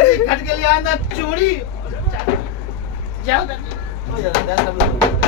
ऐसी खट के ले आना चूड़ी जाओ हो जाता है सब लोग